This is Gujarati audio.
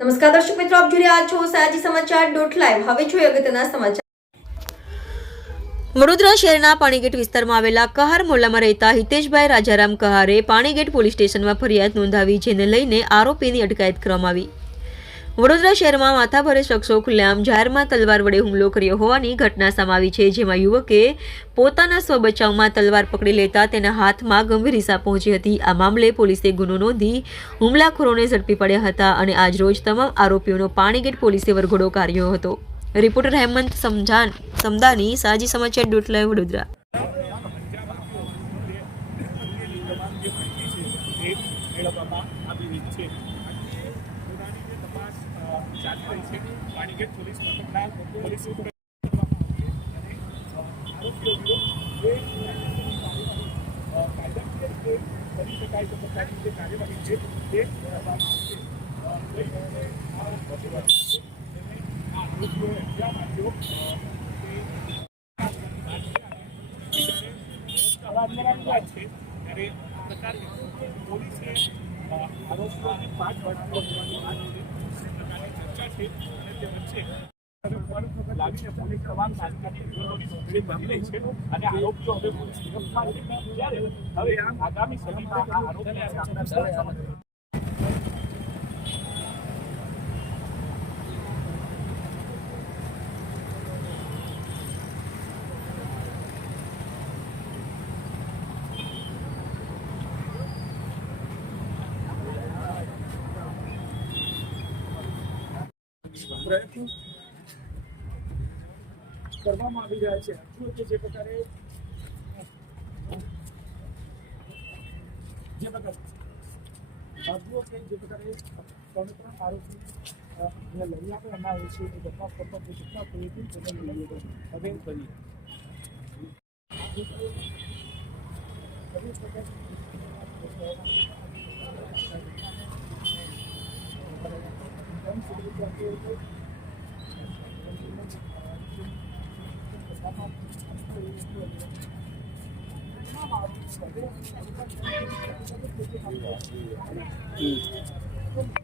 નમસ્કાર દર્શક મિત્રો, આપ જોઈ રહ્યા છો સાજી સમાચાર ડોટ લાઈવ. હવે જોઈએ અગત્યના સમાચાર. વડોદરા શહેરના પાણીગેટ વિસ્તારમાં આવેલા કહાર મોલ્લામાં રહેતા હિતેશભાઈ રાજારામ કહારે પાણીગેટ પોલીસ સ્ટેશનમાં ફરિયાદ નોંધાવી, જેને લઈને આરોપીની અટકાયત કરવામાં આવી. વડોદરા શહેરમાં માથાભરે શખ્સો ખુલ્લેઆમ જાહેરમાં તલવાર વડે હુમલો કર્યો હોવાની ઘટના સમાવી છે, જેમાં યુવકે પોતાના સ્વબચાવમાં તલવાર પકડી લેતા તેના હાથમાં ગંભીર ઈજા પહોંચી હતી. આ મામલે પોલીસે ગુનો નોંધી હુમલાખોરોને ઝડપી પડ્યા હતા અને આજરોજ તમામ આરોપીઓનો પાણીગેટ પોલીસે વરઘોડો કાઢ્યો હતો. રિપોર્ટર હેમંત સમજાન સમદાની સાજી સમાચાર ડોટ લાઈવ વડોદરા છે ગુનાની જે તપાસ અ, ચાલી રહી છે પાણીગેટ પોલીસ મથકના પોલીસ સુપર અને અ, આરોપીઓ વિરુદ્ધ જે અ, કાયદાકીય રીતે કરી શકાય તે પ્રકારની જે કાર્યવાહી છે તે કરવામાં આવશે અ, ગઈ વખતે આ પ્રતિવાદ છે તેને આ આરોપીઓએ અંજામ આપ્યો અ, તે સવારની વાત છે ત્યારે આ પ્રકારની પોલીસે અ, આરોપીઓની પાંચ વર્ષનો હોવાની વાત છે. અને તે વચ્ચે લાવીને છે અને આરોપીઓ હવે હવે આગામી સમયમાં પ્રયત્નો કરવામાં આવી રહ્યા છે. કે જે પ્રકારે જે પ્રકારે અરજીઓ કે જે પ્રકારે ત્રણ ત્રણ આરોપી અ, જે લઈ આવે એના વિશે જે તપાસ કરતા જે થઈ હતી તેને લઈ 嗯。